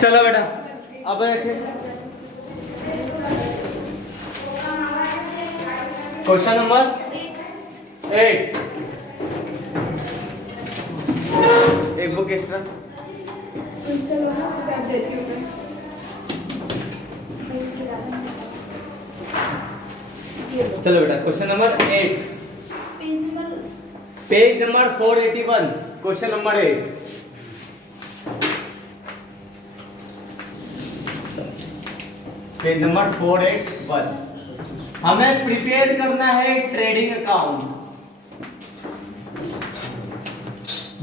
चलो बेटा अब देखें क्वेश्चन नंबर 8। एक बुक एक्स्ट्रा। चलो बेटा question number 8 page number 481 question number 8। Page number 481 हमें प्रिपेयर करना है ट्रेडिंग अकाउंट।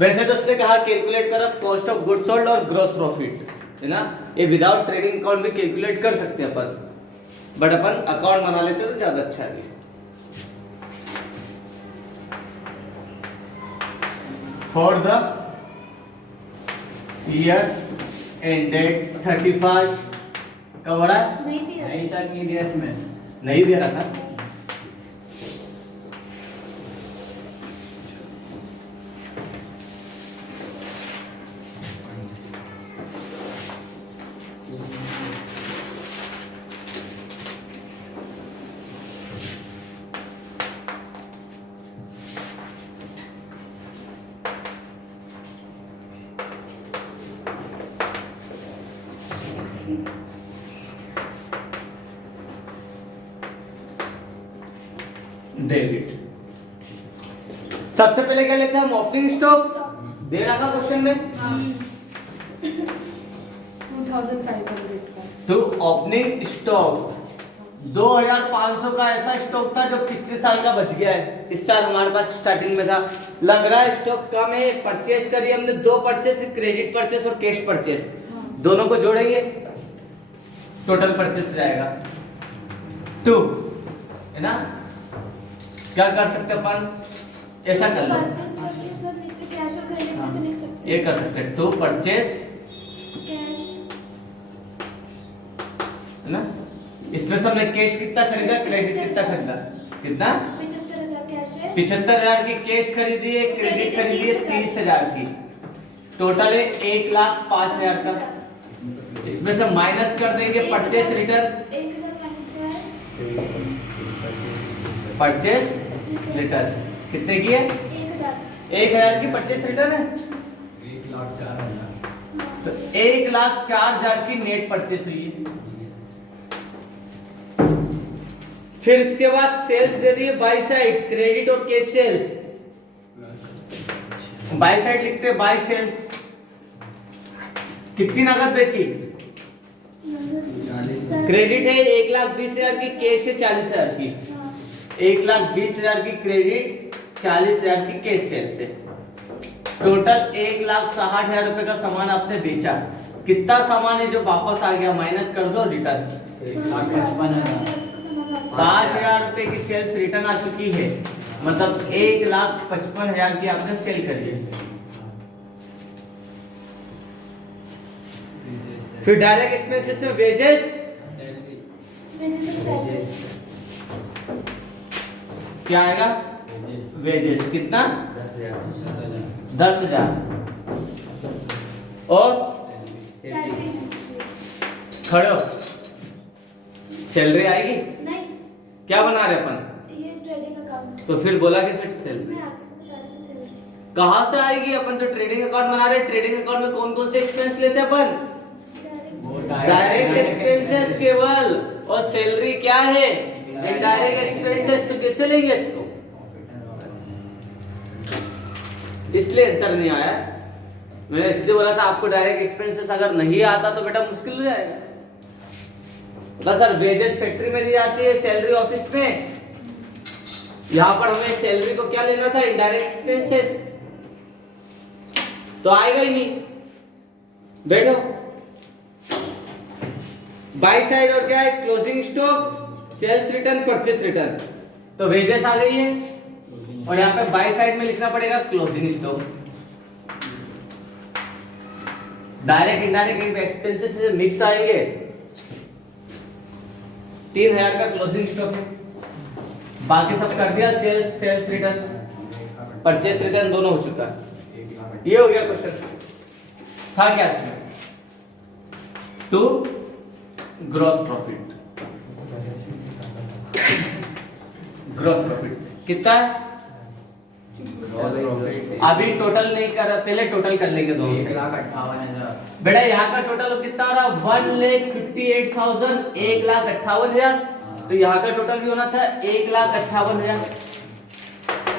वैसे तो उसने कहा कैलकुलेट करो कॉस्ट ऑफ गुड्स सोल्ड और ग्रॉस प्रॉफिट, है ना। ये विदाउट ट्रेडिंग अकाउंट भी कैलकुलेट कर सकते हैं अपन, बट अपन अकाउंट बना लेते हैं तो ज्यादा अच्छा है। फॉर द ईयर एंडेड 31 कब हो रहा है? नहीं सर नहीं दिया इसमें, नहीं दे रहा था। डेबिट। सबसे पहले क्या लेते हैं हम? ओपनिंग स्टॉक दे रखा क्वेश्चन में 2500 का। तो ओपनिंग स्टॉक 2500 का ऐसा स्टॉक था जो पिछले साल का बच गया है। इस साल हमारे पास स्टार्टिंग में था, लग रहा है स्टॉक कम है। परचेस करी हमने, 2 परचेस, क्रेडिट परचेस और कैश परचेस, दोनों को जोड़ेंगे टोटल परचेस रहेगा 2, है ना। क्या कर सकते अपन? ऐसा कर लो, परचेस करके सर नीचे कैश और क्रेडिट में तो लिख सकते ये कर सकते हैं 2 परचेस, हैं कैश, है ना। इसमें से हमने कैश कितना खरीदा, क्रेडिट कितना खरीदा? कितना? 75,000 कैश है, 75,000 की कैश खरीदी है, क्रेडिट खरीदी है 30,000 की, टोटल है 1,05,000 का। इसमें से माइनस कर देंगे परचेस रिटर्न, 1,000 माइनस क्या है? परचेस रिटर्न कितने की है? 1,000 की परचेस रिटर्न है। 1,04,000 तो 1,04,000 की नेट परचेस हुई है। फिर इसके बाद सेल्स दे दिए बाई साइड, क्रेडिट और कैश सेल्स। बाई साइड लिखते हैं बाई सेल्स। कितनी नगद बेची? क्रेडिट है 1,20,000 की, कैश है 40,000 की। 1,20,000 की क्रेडिट, 40,000 की कैश सेल्स है। टोटल 1,60,000 रुपए का सामान आपने बेचा। कितना सामान है जो वापस आ गया? माइनस कर दो रिटर्न। 1,55,000 5,000 रुपए की सेल्स रिटर्न आ चुकी है, मतलब 1,55,000 की आपने सेल करी है। फिर डायरेक्ट एक्सपेंसेस में वेजेस, क्या आएगा? वेजेस कितना? 10,000 और खड़ो सैलरी आएगी। नहीं, क्या बना रहे अपन? ये ट्रेडिंग अकाउंट तो फिर बोला कि सैलरी मैं आपको बता रही थी सैलरी कहाँ से आएगी? अपन तो ट्रेडिंग अकाउंट बना रहे हैं। ट्रेडिंग अकाउंट में कौन कौन से एक्सपेंस लेते हैं अपन? डायरेक्ट एक्सपेंसेस केवल, और सैलरी क्या है? Indirect expenses. तो कैसे लेंगे इसको? इसलिए आंसर नहीं आया। मैंने इसलिए बोला था आपको डायरेक्ट एक्सपेंसेस अगर नहीं आता तो बेटा मुश्किल हो जाएगा। बस सर वेजेस फैक्ट्री में दी जाती है, सैलरी ऑफिस में। यहां पर हमें सैलरी को क्या लेना था? Indirect expenses. तो आएगा ही नहीं। बैठो। बाई साइड और क्या है? Closing stock, sales return, purchase return. तो वेजेस आ गई है, और यहाँ पे बाई साइड में लिखना पड़ेगा closing stock. Direct indirect expenses से मिक्स आएंगे। 3,000 का क्लोजिंग स्टॉक है, बाकी सब कर दिया। सेल्स रिटर्न, परचेस रिटर्न दोनों हो चुका है। ये हो गया क्वेश्चन। था क्या इसमें? To gross profit. Gross profit कितना है? अभी टोटल नहीं कर, पहले टोटल कर लेंगे दोनों। 1,58,000। बेटा यहाँ का टोटल कितना हो रहा? 1,58,000, 1,58,000। तो यहाँ का टोटल भी होना था 1,58,000।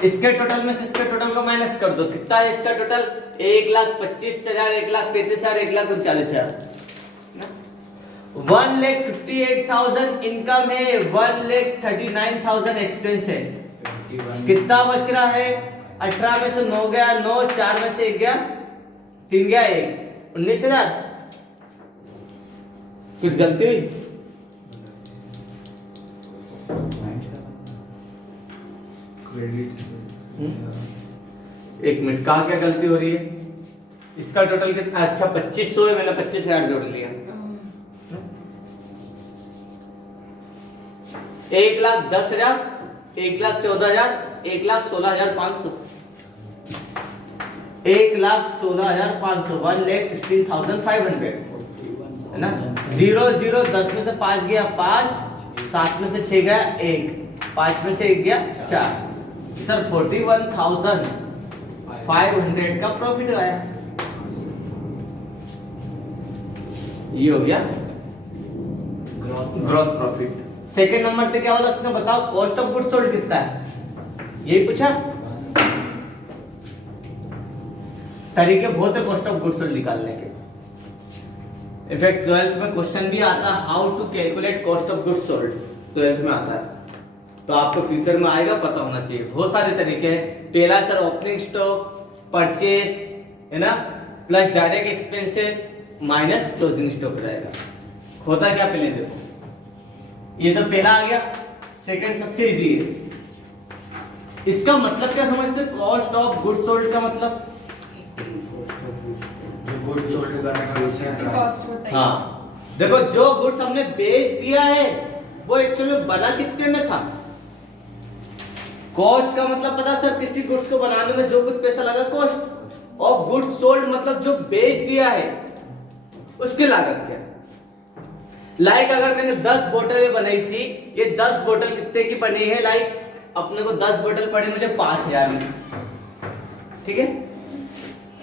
इसके टोटल में से इसके टोटल को माइनस कर दो, कितना है इसका टोटल? 1,25,000, 1,33,000, 1,39,000। 1,58,000 इनकम है, 1,39,000 एक्सपेंस है। कितना बच रहा है? 18 में से 9 गया 9, 4 में से 1 गया 3 गया 1, 19,000। कुछ गलती हुई? एक मिनट, कहाँ क्या गलती हो रही है? इसका टोटल कितना? अच्छा 2500 है, मैंने 25,000 जोड़ लिया। 1,10,000, 1,14,000, 1,16,500, 1,16,500, 1,16,500 है ना। 0 0 10 में से 5 गया 5, 7 में से 6 गया 1, 5 में से 1 गया 4। सर 41,500 का प्रॉफिट आया। ये हो गया ग्रॉस प्रॉफिट। सेकंड नंबर पे क्या बोला उसने? बताओ कॉस्ट ऑफ गुड्स सोल्ड कितना है? यही पूछा। तरीके बहुत है कॉस्ट ऑफ गुड्स सोल्ड निकालने के। इनफैक्ट 12th में क्वेश्चन भी आता है, how to calculate cost of goods sold, 12th में आता है। तो आपको फ्यूचर में आएगा, पता होना चाहिए। बहुत सारे तरीके हैं। पहला सर ओपनिंग स्टॉक, परचेस है ना, plus direct expenses minus closing stock रहेगा। होता क्या पहले देखो, ये तो पहला आ गया। सेकंड सबसे इजी है। इसका मतलब क्या समझते? कॉस्ट ऑफ गुड्स सोल्ड का मतलब गुड्स सोल्ड कॉस्ट होता है। हाँ देखो, जो गुड्स हमने बेच दिया है वो एक्चुअली में बना कितने में था। कॉस्ट का मतलब पता सर, किसी गुड्स को बनाने में जो कुछ पैसा लगा कॉस्ट। और गुड्स सोल्ड मतलब जो बेच दिया है उसकी लागत क्या। लाइक अगर मैंने 10 बोतलें बनाई थी, ये 10 बोतल कितने की बनी है? लाइक अपने को 10 बोतल पड़ी मुझे 5,000 में, ठीक है।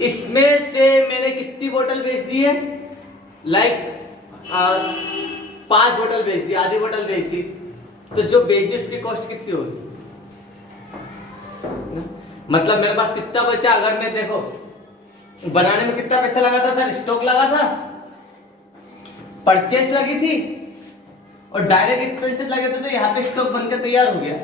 इसमें से मैंने कितनी बोतल बेच दी है? लाइक 5 बोतल बेच दी, आधी बोतल बेच दी। तो जो बेच दी उसकी कॉस्ट कितनी होगी? मतलब मेरे पास कितना बचा? अगर मैं देखो बनाने में कितना पैसा लगा था सर? स्टॉक लगा था, परचेस लगी थी और डायरेक्ट एक्सपेंसेस लगे थे। तो यहाँ पे स्टॉक बनकर तैयार हो गया।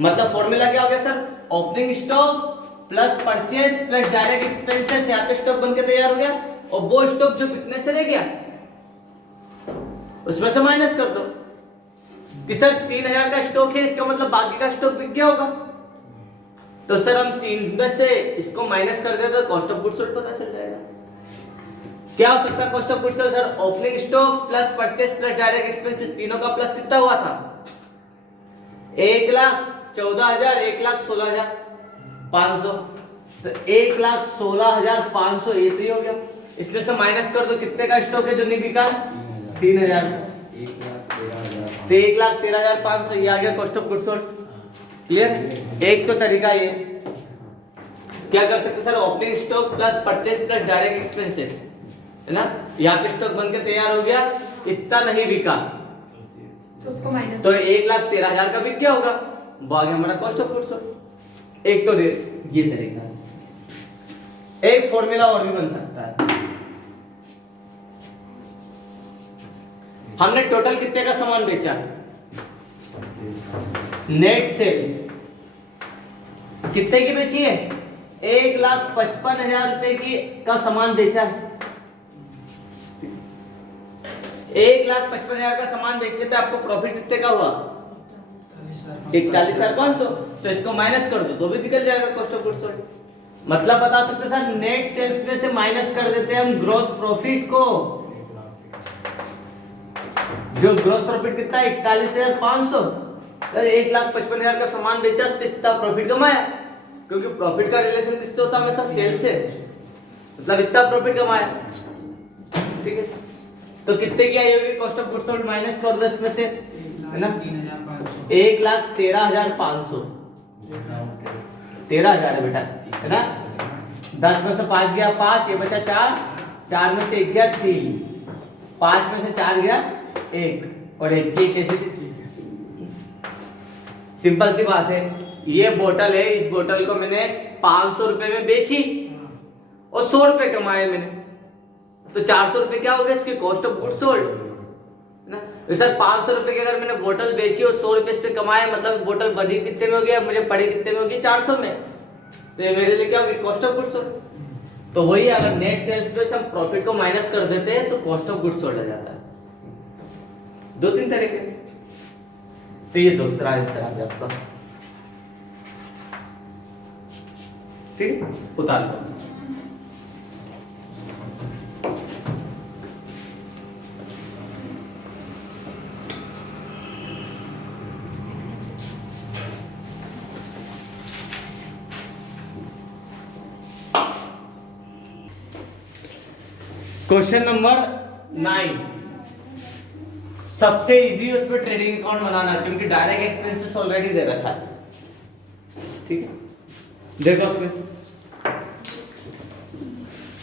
मतलब फॉर्मूला क्या हो गया sir? Opening stock plus purchase plus direct expenses, यहाँ पे स्टॉक बनकर तैयार हो गया। और वो स्टॉक जो बिकने से रह गया उसमें से माइनस कर दो कि सर 3,000 का स्टॉक है, इसका मतलब बाकी का स्टॉक बिक गया होगा। तो सर हम 3 में से इसको माइनस कर देते तो कॉस्ट ऑफ गुड्स सोल्ड पता चल जाएगा। क्या हो सकता है cost of goods sold? Sir opening stock plus purchase plus direct expenses, तीनों का प्लस कितना हुआ था? 1,14,000, 1,16,500। तो 1,16,500 ये तो ही हो गया। इसमें से माइनस कर दो, कितने का स्टॉक है जो नहीं बिका? 3,000 का। 1,13,500 ये आ गया cost of goods sold. Clear? एक तो तरीका ये क्या कर सकते sir? Opening stock plus purchase plus direct expenses, है ना। यहाँ पे स्टॉक बनके तैयार हो गया, इतना नहीं बिका तो उसको माइनस, तो 1,13,000 का बिक गया होगा, वो आ गया हमारा कॉस्ट ऑफ गुड्स सोल्ड। एक तो ये तरीका है। एक फॉर्मूला और भी बन सकता है। हमने टोटल कितने का सामान बेचा? नेट सेल्स कितने की बेची है? 1,55,000 रुपए की का सामान बेचा है। 1,55,000 का सामान बेचने पे आपको प्रॉफिट कितने का हुआ? 41,500। तो इसको माइनस कर दो तो भी निकल जाएगा कॉस्ट ऑफ गुड्स सोल्ड। मतलब बता सकते सर, नेट सेल्स में से माइनस कर देते हैं हम ग्रॉस प्रॉफिट को। जो ग्रॉस प्रॉफिट कितना है? 41,500। 1,55,000 का सामान बेचा, उससे इतना प्रॉफिट कमाया, क्योंकि प्रॉफिट का रिलेशन किससे होता है? हमेशा सेल्स से। मतलब इतना प्रॉफिट कमाया, ठीक है। तो कितने की आई होगी cost of goods sold, minus कर दो इसमें से, है ना, 1,13,500, 13,000 है बेटा, है ना। 10 में से 5 गया 5, ये बचा 4, 4 में से 1 गया 3, 5 में से 4 गया 1, और 1 की कैसे, सिंपल सी बात है। ये बोतल है, इस बोतल को मैंने 500 रुपए में बेची और 100 रुपए कमाए मैंने, तो 400 रुपए क्या हो गया इसकी कॉस्ट ऑफ गुड्स सोल्ड, ना। तो सर 500 रुपए की अगर मैंने बोतल बेची और 100 रुपए इस पे कमाए, मतलब बोतल बड़ी कितने में हो गया, मुझे पड़ी कितने में होगी, 400 में, तो ये मेरे लिए क्या होगी कॉस्ट ऑफ गुड्स सोल्ड। तो वही अगर नेट सेल्स में हम प्रॉफिट को माइनस कर देते हैं तो कॉस्ट ऑफ गुड्स सोल्ड आ जाता है। 2-3 तरीके, तो ये दूसरा आंसर आ गया आपका, ठीक है, उतार लो। क्वेश्चन नंबर 9, सबसे इजी उस पर ट्रेडिंग अकाउंट बनाना, क्योंकि डायरेक्ट एक्सपेंसेस ऑलरेडी दे रखा है, ठीक है। देखो उसमें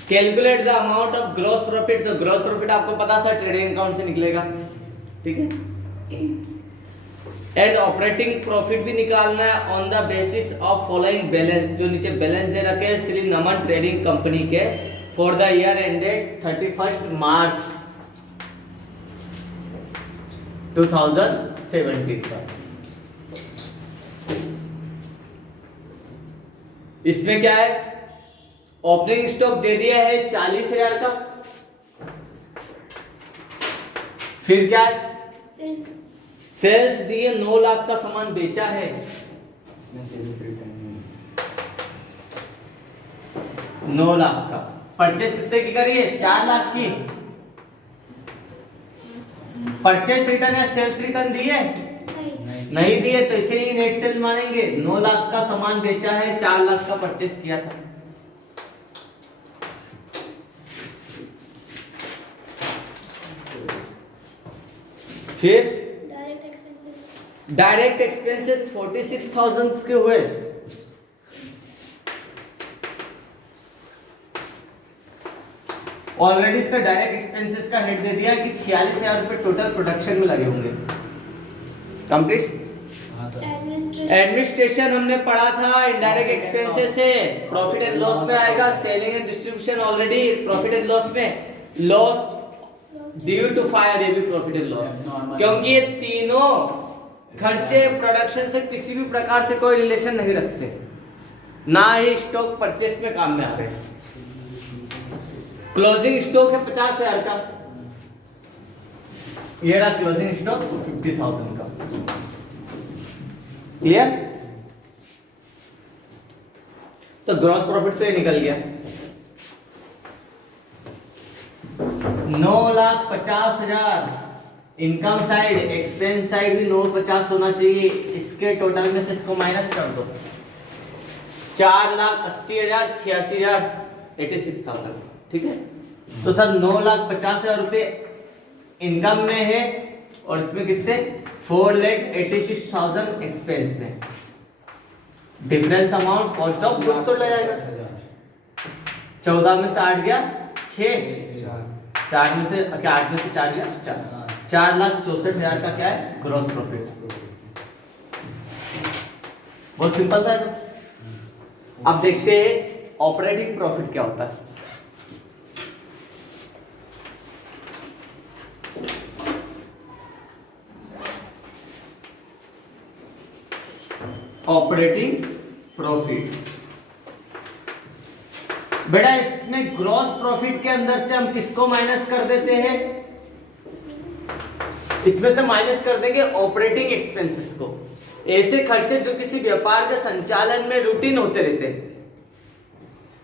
calculate the amount of gross profit, तो ग्रॉस प्रॉफिट आपको पता सर ट्रेडिंग अकाउंट से निकलेगा, ठीक है। एंड ऑपरेटिंग प्रॉफिट भी निकालना है on the basis of following balance, जो नीचे बैलेंस दे रखे हैं श्री नमन ट्रेडिंग कंपनी के फॉर द ईयर एंडेड 31 मार्च 2017 का। इसमें क्या है, ओपनिंग स्टॉक दे दिया है 40,000 का, फिर क्या है, सेल्स दिए 9 लाख का सामान बेचा है, 9 लाख का। परचेस कितने की करी है, 4 लाख की। परचेस रिटर्न या सेल्स रिटर्न दिए, नहीं दिए, तो इसे ही नेट सेल मानेंगे। 9 लाख का सामान बेचा है, 4 लाख का परचेस किया था। फिर डायरेक्ट एक्सपेंसेस 46,000 के हुए, ऑलरेडी इसका डायरेक्ट एक्सपेंसेस का हेड दे दिया कि 46,000 रुपए टोटल प्रोडक्शन में लगे होंगे। कंप्लीट। एडमिनिस्ट्रेशन हमने पढ़ा था, इनडायरेक्ट एक्सपेंसेस से प्रॉफिट एंड लॉस में आएगा। Selling and distribution already profit and loss में, लॉस ड्यू टू फायर ये भी प्रॉफिट एंड लॉस, क्योंकि ये तीनों खर्चे प्रोडक्शन से किसी भी प्रकार से कोई रिलेशन नहीं रखते, ना ही स्टॉक परचेस में काम में आ रहे हैं। क्लोजिंग स्टॉक है 50,000 का, ये रहा क्लोजिंग स्टॉक 50,000 का। क्लियर? तो ग्रॉस प्रॉफिट तो ये निकल गया 9,50,000। इनकम साइड, एक्सपेंस साइड भी 950 होना चाहिए। इसके टोटल में से इसको माइनस कर दो, 4,80,000, 86,000, 86,000। ठीक है, तो सर 9,50,000 रुपए इनकम में है और इसमें कितने 4,86,000 एक्सपेंस में। Difference amount cost of goods sold आ जाएगा। 14 में से 8 गया 6, 4 में से क्या 8 में से 4 गया 4, 4,64,000 का क्या है ग्रॉस प्रॉफिट। बहुत सिंपल था। अब देखते हैं ऑपरेटिंग प्रॉफिट क्या होता है। ऑपरेटिंग प्रॉफिट बेटा, इसमें ग्रॉस प्रॉफिट के अंदर से हम किसको माइनस कर देते हैं, इसमें से माइनस कर देंगे ऑपरेटिंग एक्सपेंसेस को। ऐसे खर्चे जो किसी व्यापार के संचालन में रूटीन होते रहते हैं,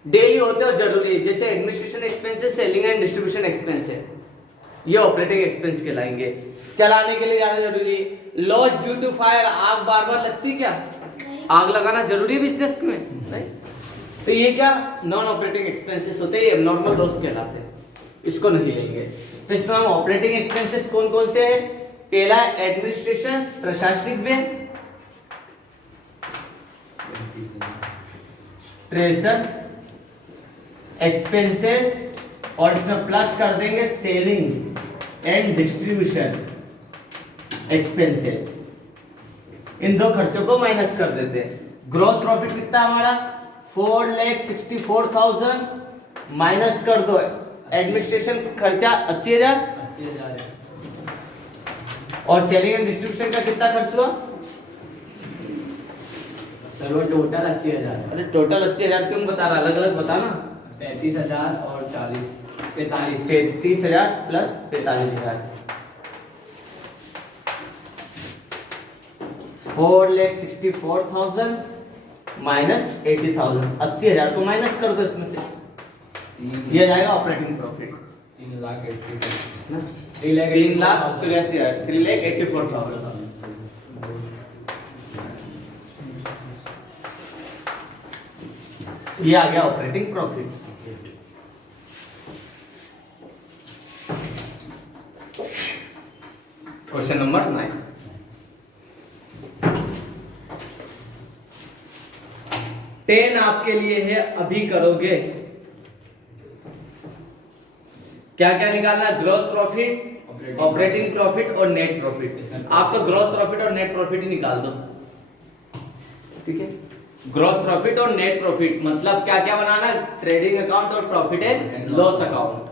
डेली होते और जरूरी, जैसे administration expenses, selling and distribution expense है, ये ऑपरेटिंग एक्सपेंस कहलाएंगे। चलाने के लिए जाना जरूरी। लॉस ड्यू टू फायर, आग बार बार लगती, क्या आग लगाना जरूरी है बिजनेस में? नहीं। तो ये क्या नॉन ऑपरेटिंग एक्सपेंसेस होते हैं, नॉर्मल लॉस कहलाते हैं, इसको नहीं लेंगे। तो इसमें हम ऑपरेटिंग एक्सपेंसेस कौन कौन से है? पहला एडमिनिस्ट्रेशन, प्रशासनिक व्यय, ट्रेजर एक्सपेंसेस, और इसमें प्लस कर देंगे सेलिंग एंड डिस्ट्रीब्यूशन एक्सपेंसेस। इन दो खर्चों को माइनस कर देते हैं। ग्रॉस प्रॉफिट कितना हमारा? 4,64,000 माइनस कर दो एडमिनिस्ट्रेशन खर्चा 80,000 80,000 और सेलिंग एंड डिस्ट्रीब्यूशन का कितना खर्च हुआ? सर वो टोटल 80,000 अरे टोटल 80,000 क्यों बता रहा? अलग अलग बता ना। 33,000 और 45 33,000 प्लस 45,000 4,64,000 माइनस 80,000 80,000 को माइनस कर दो इसमें से, ये जाएगा ऑपरेटिंग प्रॉफिट 3,84,000 ये आ गया operating profit. Question number 9, ten आपके लिए है, अभी करोगे। क्या क्या निकालना? ग्रॉस प्रॉफिट, ऑपरेटिंग प्रॉफिट और नेट प्रॉफिट। आप तो ग्रॉस प्रॉफिट और नेट प्रॉफिट ही निकाल दो, ठीक है। ग्रॉस प्रॉफिट और नेट प्रॉफिट मतलब क्या क्या बनाना? ट्रेडिंग अकाउंट और प्रॉफिट एंड लॉस अकाउंट,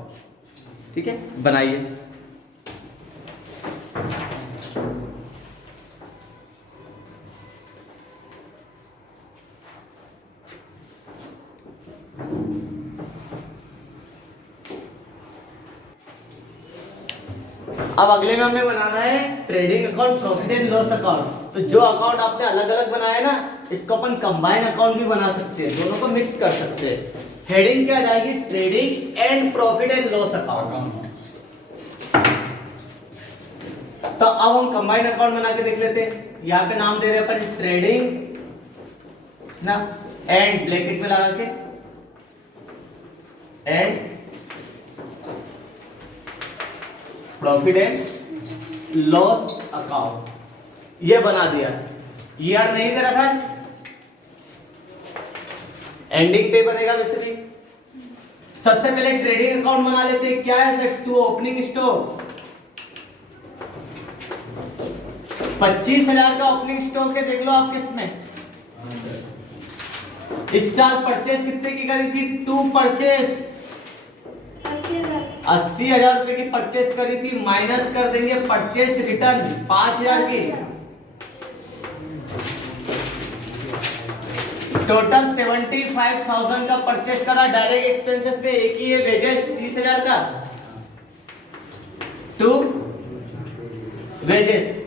ठीक है। बनाइए। अब अगले में हमें बनाना है trading account, profit and loss account. तो जो अकाउंट आपने अलग अलग बनाया ना, इसको अपन कंबाइन अकाउंट भी बना सकते हैं, दोनों को मिक्स कर सकते हैं। हेडिंग क्या जाएगी? Trading and profit and loss account. तो अब हम कंबाइन अकाउंट बना के देख लेते हैं। यहाँ पे नाम दे रहे हैं अपन ट्रेडिंग ना, एंड ब्रैकेट में लगा के and profit and loss account, ये बना दिया। ईयर नहीं दे रखा है, एंडिंग पे बनेगा वैसे भी। सबसे पहले ट्रेडिंग अकाउंट बना लेते हैं। क्या है सर? टू ओपनिंग स्टॉक, 25,000 का ओपनिंग स्टॉक है। देख लो आप किसमें, इस साल परचेस कितने की करी थी? टू परचेस 80,000 रुपए की परचेस करी थी, माइनस कर देंगे परचेस रिटर्न 5,000 की। टोटल 75,000 का परचेस करा। डायरेक्ट एक्सपेंसेस पे एक ही है, वेजेस 30,000 का, टू वेजेस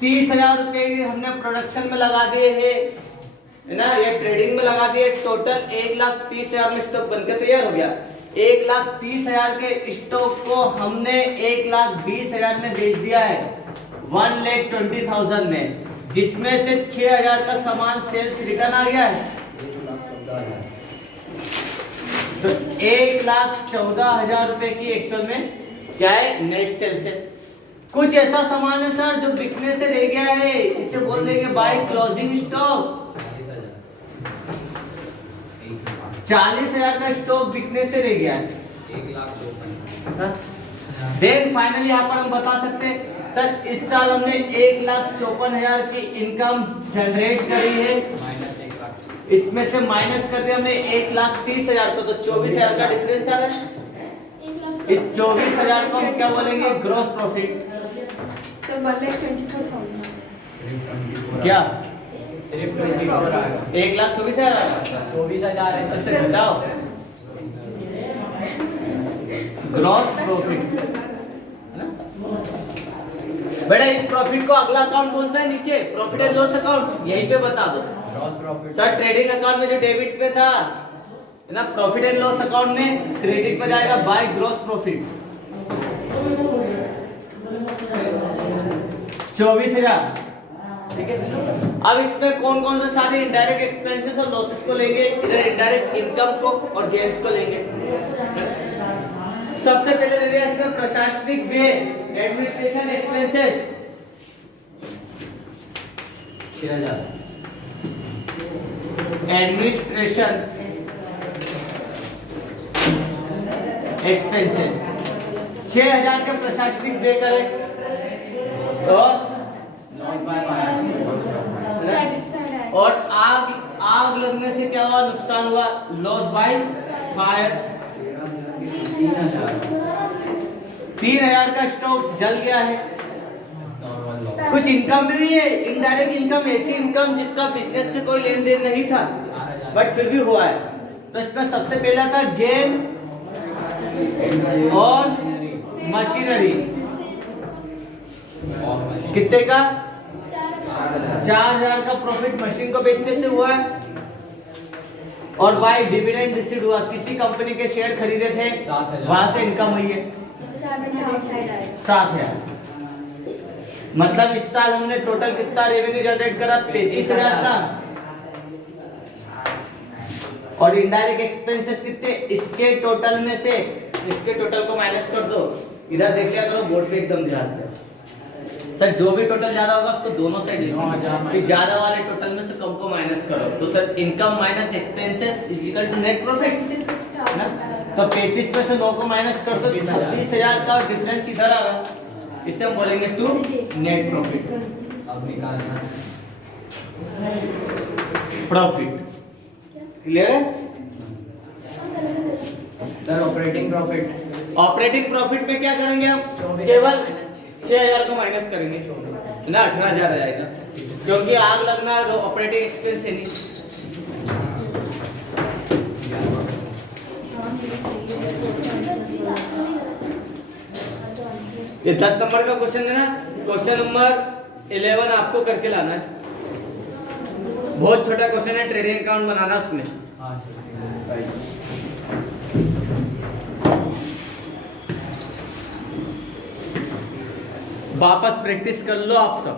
30,000 रुपए की हमने प्रोडक्शन में लगा दिए है ना, ये ट्रेडिंग में लगा दिए। टोटल 1,30,000 में स्टॉक बनकर तैयार हो गया। 1,30,000 के स्टॉक को हमने 1,20,000 में बेच दिया है, 1,20,000 में, जिसमें से 6,000 का सामान सेल्स रिटर्न आ गया है। तो 1,14,000 रुपए की एक्चुअल में क्या है? नेट सेल्स है। कुछ ऐसा सामान है सर जो बिकने से रह गया है, इसे बोल देंगे बाय क्लोजिंग स्टॉक। 40,000 का स्टॉक बिकने से रह गया है, 1,54,000। देन फाइनली यहाँ पर हम बता सकते हैं सर इस साल हमने 1,54,000 की इनकम जनरेट करी है, माइनस 1,00,000। इसमें से माइनस कर दिया हमने 1,30,000 को, तो 24,000 का डिफरेंस आ रहा है। इस 24,000 को हम क्या बोलेंगे? Gross profit. So 1,24,000. क्या? सिर्फ 24,000 आएगा। 1,24,000 आ रहा है। 24,000 है। इससे घटाओ ग्रॉस प्रॉफिट, है ना बेटा। इस प्रॉफिट को अगला अकाउंट कौन सा है? नीचे प्रॉफिट एंड लॉस अकाउंट, यहीं पे बता दो gross profit. Sir trading account में जो डेबिट पे था है ना, प्रॉफिट एंड लॉस अकाउंट में क्रेडिट पे जाएगा बाय ग्रॉस प्रॉफिट। 24,000, ठीक है। अब इसमें कौन कौन से सारे इनडायरेक्ट एक्सपेंसेस और लॉसेस को लेंगे, इधर इनडायरेक्ट इनकम को और गेन्स को लेंगे। सबसे पहले दे दिया इसमें प्रशासनिक व्यय, एडमिनिस्ट्रेशन एक्सपेंसेस 6000 एडमिनिस्ट्रेशन एक्सपेंसेस 6000 का प्रशासनिक व्यय करे और loss by fire Credit side है। और आग लगने से क्या हुआ, नुकसान हुआ, लॉस बाय फायर 3000 3000 का स्टॉक जल गया है। नॉर्मल लॉस कुछ इनकम भी है, इनडायरेक्ट इनकम, ऐसी इनकम जिसका बिजनेस से कोई लेन देन नहीं था 4000 बट फिर भी हुआ है। तो इसमें सबसे पहला था गेन और मशीनरी, कितने का, 4000 का प्रॉफिट मशीन को बेचने से हुआ है। और बाय डिविडेंड रिसीव हुआ, किसी कंपनी के शेयर खरीदे थे 7000 वहां से इनकम हुई है 7000। मतलब इस साल हमने टोटल कितना रेवेन्यू जनरेट करा, 35,000 का। और इनडायरेक्ट एक्सपेंसेस कितने, इसके टोटल में से इसके टोटल को माइनस कर दो, इधर देख लिया करो बोर्ड पे एकदम ध्यान से। सर जो भी टोटल ज्यादा होगा उसको दोनों साइड लिखो, फिर ज्यादा वाले टोटल में से कम को माइनस करो। तो sir income minus expenses is equal to net profit ना। तो 35 में से 9 को माइनस कर दो, 36,000 का डिफरेंस इधर आ रहा, इसे हम बोलेंगे टू नेट प्रॉफिट। अब निकालना प्रॉफिट क्लियर है। Sir operating profit operating profit में क्या करेंगे हम, 24,000 केवल 6000 को माइनस करेंगे ना, 18,000 आ जाएगा, क्योंकि आग लगना ऑपरेटिंग एक्सपेंस है नहीं। ये 10 नंबर का क्वेश्चन है ना, क्वेश्चन नंबर 11 आपको करके लाना है। बहुत छोटा क्वेश्चन है, ट्रेडिंग अकाउंट बनाना उसमें। हाँ सर वापस प्रैक्टिस कर लो आप सब।